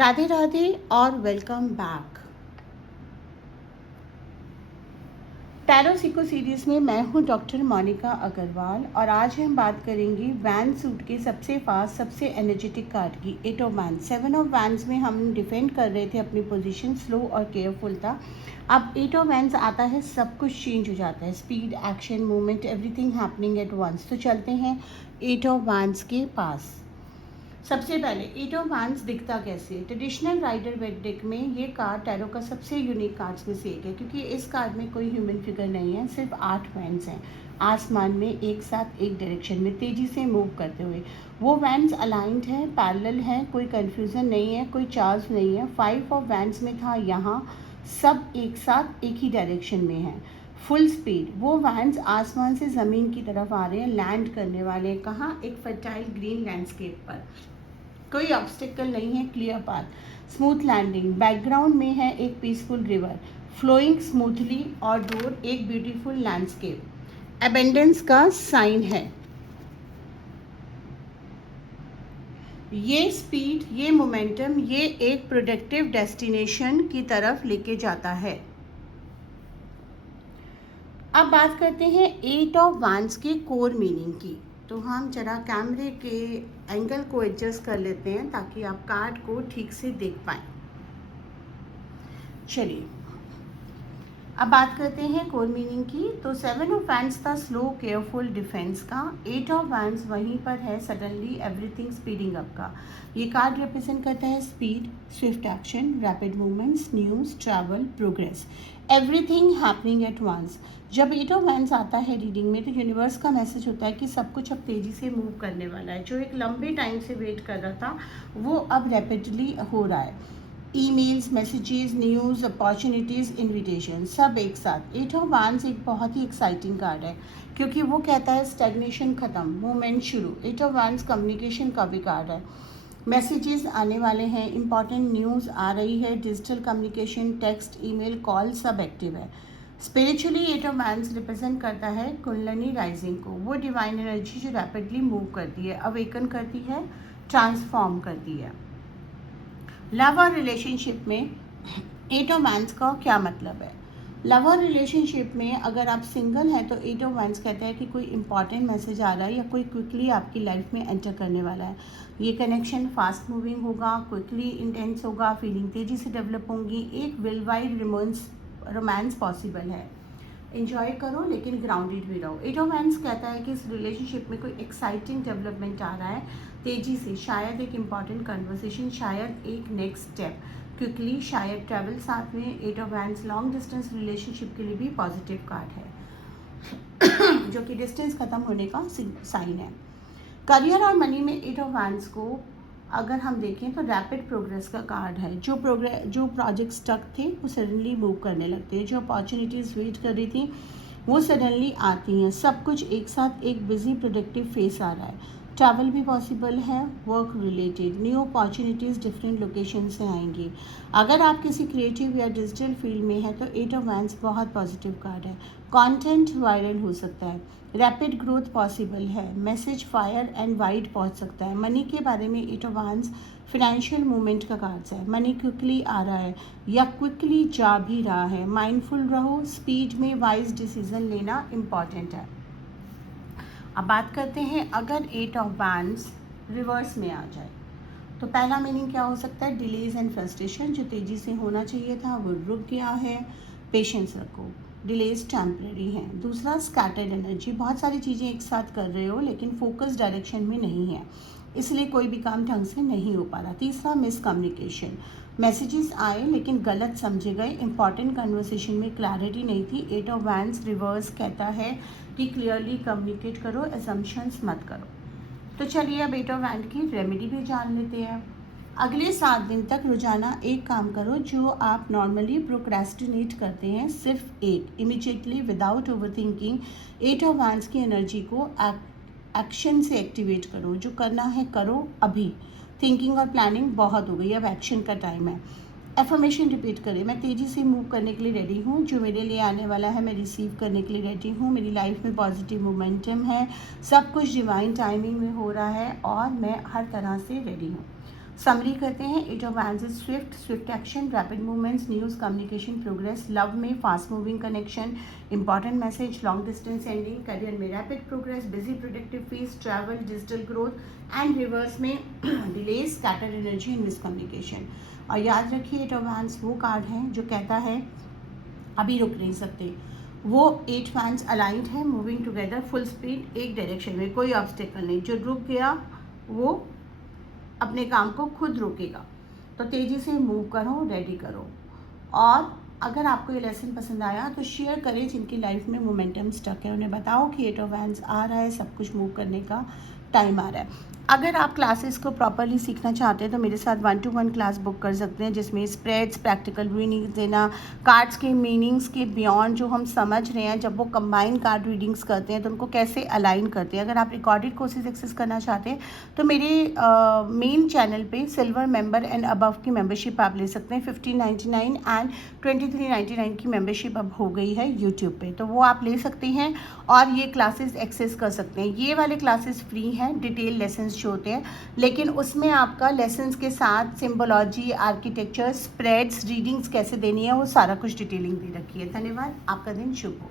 राधे राधे और welcome back. Tarot Seiko series में मैं हूं डॉक्टर मोनिका अग्रवाल और आज हम बात करेंगे वैन सूट के सबसे फास्ट सबसे एनर्जेटिक कार्ड की, 8 ऑफ वैंड्स। 7 ऑफ वैंड्स में हम डिफेंड कर रहे थे अपनी पोजीशन, स्लो और केयरफुल था। अब 8 ऑफ वैंड्स आता है, सब कुछ चेंज हो जाता है, speed, action, movement, everything happening at once. तो चलते हैं 8 ऑफ वैंड्स के पास। सबसे पहले 8 ऑफ वैंड्स दिखता कैसे है? ट्रेडिशनल राइडर वेट डेक में ये कार्ड टैरो का सबसे यूनिक कार्ड्स में से एक है, क्योंकि इस कार्ड में कोई ह्यूमन फिगर नहीं है, सिर्फ 8 वैंड्स हैं आसमान में एक साथ एक डायरेक्शन में तेजी से मूव करते हुए। वो वैंड्स अलाइंड हैं, पैरेलल हैं, कोई कन्फ्यूज़न नहीं है, कोई चार्ज नहीं है। 5 ऑफ वैंड्स में था, यहाँ सब एक साथ एक ही डायरेक्शन में है, फुल स्पीड। वो वैंड्स आसमान से ज़मीन की तरफ आ रहे हैं, लैंड करने वाले हैं। कहाँ? एक फर्टाइल ग्रीन लैंडस्केप पर, कोई ऑब्स्टिकल नहीं है, clear path, smooth landing. Background में है एक पीसफुल रिवर फ्लोइंग स्मूथली और दूर एक ब्यूटीफुल लैंडस्केप। एबेंडेंस का साइन है। ये स्पीड, ये मोमेंटम, ये एक प्रोडक्टिव डेस्टिनेशन की तरफ लेके जाता है। अब बात करते हैं 8 ऑफ वैंड्स की कोर मीनिंग की। तो हम जरा कैमरे के एंगल को एडजस्ट कर लेते हैं ताकि आप कार्ड को ठीक से देख पाएँ। चलिए अब बात करते हैं कोर मीनिंग की। तो 7 ऑफ वैंड्स था स्लो केयरफुल डिफेंस का, 8 ऑफ वैंड्स वहीं पर है सडनली एवरीथिंग स्पीडिंग अप का। ये कार्ड रिप्रेजेंट करता है speed, swift action, rapid movements, news, travel, progress, everything happening at once. जब 8 ऑफ वैंड्स आता है रीडिंग में तो यूनिवर्स का मैसेज होता है कि सब कुछ अब तेज़ी से मूव करने वाला है। जो एक लंबे टाइम से वेट कर रहा था वो अब रैपिडली हो रहा है। Emails, messages, news, opportunities, invitation, सब एक साथ। 8 ऑफ वैंड्स एक बहुत ही एक्साइटिंग कार्ड है, क्योंकि वो कहता है स्टैग्नेशन ख़त्म, मूवमेंट शुरू। 8 ऑफ वैंड्स कम्युनिकेशन का भी कार्ड है। मैसेजेस आने वाले हैं, इंपॉर्टेंट न्यूज़ आ रही है, digital communication, text, email, call सब एक्टिव है। स्पिरिचुअली 8 ऑफ वैंड्स रिप्रेजेंट करता है कुंडलिनी राइजिंग को, वो डिवाइन एनर्जी जो रैपिडली मूव करती है, अवेकन करती है, ट्रांसफॉर्म करती है। लव और रिलेशनशिप में 8 ऑफ वैंड्स का क्या मतलब है? लव और रिलेशनशिप में अगर आप सिंगल हैं तो 8 ऑफ वैंड्स कहते हैं कि कोई इंपॉर्टेंट मैसेज आ रहा है या कोई क्विकली आपकी लाइफ में एंटर करने वाला है। ये कनेक्शन फास्ट मूविंग होगा, क्विकली इंटेंस होगा, फीलिंग तेज़ी से डेवलप होंगी, एक वर्ल्ड वाइड रोमांस पॉसिबल है। इन्जॉय करो लेकिन ग्राउंडेड भी रहो। 8 ऑफ वैंड्स कहता है कि इस रिलेशनशिप में कोई एक्साइटिंग डेवलपमेंट आ रहा है तेज़ी से, शायद एक इम्पॉर्टेंट कन्वर्सेशन, शायद एक नेक्स्ट स्टेप, क्विकली, शायद ट्रैवल साथ में। 8 of wands long distance relationship के लिए भी पॉजिटिव कार्ड है जो कि डिस्टेंस ख़त्म होने का साइन है। करियर और मनी में 8 ऑफ वैंड्स को अगर हम देखें तो रैपिड प्रोग्रेस का कार्ड है। जो प्रोजेक्ट स्टक थे वो सडनली मूव करने लगते हैं, जो अपॉर्चुनिटीज़ वेट कर रही थी वो सडनली आती हैं, सब कुछ एक साथ एक बिजी प्रोडक्टिव फेस आ रहा है। ट्रैवल भी पॉसिबल है, work related, new opportunities different location से आएंगी। अगर आप किसी क्रिएटिव या डिजिटल फील्ड में है तो 8 ऑफ वैंड्स बहुत पॉजिटिव कार्ड है। कंटेंट वायरल हो सकता है, रैपिड ग्रोथ पॉसिबल है, मैसेज फायर एंड वाइड पहुंच सकता है। मनी के बारे में 8 ऑफ वैंड्स फिनेंशियल मूवमेंट का कार्ड्स है, मनी क्विकली आ रहा है या क्विकली जा भी रहा है। माइंडफुल रहो, स्पीड में वाइज डिसीजन लेना इम्पॉर्टेंट है। अब बात करते हैं अगर 8 ऑफ वैंड्स रिवर्स में आ जाए तो पहला मीनिंग क्या हो सकता है? डिलेज एंड फ्रस्ट्रेशन, जो तेज़ी से होना चाहिए था वो रुक गया है, पेशेंस रखो, डिलेज टेम्परेरी हैं। दूसरा स्कैटर्ड एनर्जी, बहुत सारी चीज़ें एक साथ कर रहे हो लेकिन फोकस डायरेक्शन में नहीं है, इसलिए कोई भी काम ढंग से नहीं हो पा रहा। तीसरा मिसकम्युनिकेशन, मैसेजेस आए लेकिन गलत समझे गए, इंपॉर्टेंट कन्वर्सेशन में क्लैरिटी नहीं थी। 8 ऑफ वैंड्स रिवर्स कहता है कि क्लियरली कम्युनिकेट करो, असम्पशंस मत करो। तो चलिए अब 8 ऑफ वैंड की रेमेडी भी जान लेते हैं। अगले 7 दिन तक रोजाना एक काम करो जो आप नॉर्मली प्रोक्रेस्टिनेट करते हैं, सिर्फ एक, immediately without over thinking. 8 of wands की एनर्जी को एक्शन से एक्टिवेट करो, जो करना है करो अभी। थिंकिंग और प्लानिंग बहुत हो गई, अब एक्शन का टाइम है। एफर्मेशन रिपीट करें, मैं तेज़ी से मूव करने के लिए रेडी हूँ, जो मेरे लिए आने वाला है मैं रिसीव करने के लिए रेडी हूँ, मेरी लाइफ में पॉजिटिव मोमेंटम है, सब कुछ डिवाइन टाइमिंग में हो रहा है और मैं हर तरह से रेडी हूँ। समरी करते हैं। Eight of wands is swift, swift action, rapid movements, news, communication, progress, love में fast moving connection, important message, long distance ending, career में rapid progress, busy productive phase, travel, digital growth and reverse में delay, scattered energy and miscommunication. और याद रखिए eight of wands वो card है जो कहता है अभी रुक नहीं सकते। वो 8 फैंस अलाइंड है, मूविंग टुगेदर फुल स्पीड, एक डायरेक्शन में, कोई ऑब्स्टेकल नहीं। जो रुक गया वो अपने काम को खुद रोकेगा। तो तेज़ी से मूव करो, रेडी करो। और अगर आपको ये लेसन पसंद आया तो शेयर करें जिनकी लाइफ में मोमेंटम स्टक है, उन्हें बताओ कि एट ऑफ वैंड्स आ रहा है, सब कुछ मूव करने का टाइम आ रहा है। अगर आप क्लासेस को प्रॉपरली सीखना चाहते हैं तो मेरे साथ 1-to-1 क्लास बुक कर सकते हैं, जिसमें स्प्रेड्स, प्रैक्टिकल रीडिंग देना, कार्ड्स के मीनिंग्स के बियॉन्ड जो हम समझ रहे हैं, जब वो कंबाइन कार्ड रीडिंग्स करते हैं तो उनको कैसे अलाइन करते हैं। अगर आप रिकॉर्डेड कोर्सेज एक्सेस करना चाहते हैं तो मेरे मेन चैनल पे सिल्वर मेंबर एंड अबव की मेंबरशिप आप ले सकते हैं। 1599 एंड 2399 की मेंबरशिप अब हो गई है यूट्यूब पे, तो वो आप ले सकते हैं और ये क्लासेस एक्सेस कर सकते हैं। ये वाले क्लासेस फ्री हैं, डिटेल लेसन्स जो होते हैं, लेकिन उसमें आपका लेसन्स के साथ सिम्बोलॉजी, आर्किटेक्चर, स्प्रेड्स, रीडिंग्स कैसे देनी है वो सारा कुछ डिटेलिंग दे रखी है। धन्यवाद, आपका दिन शुभ हो।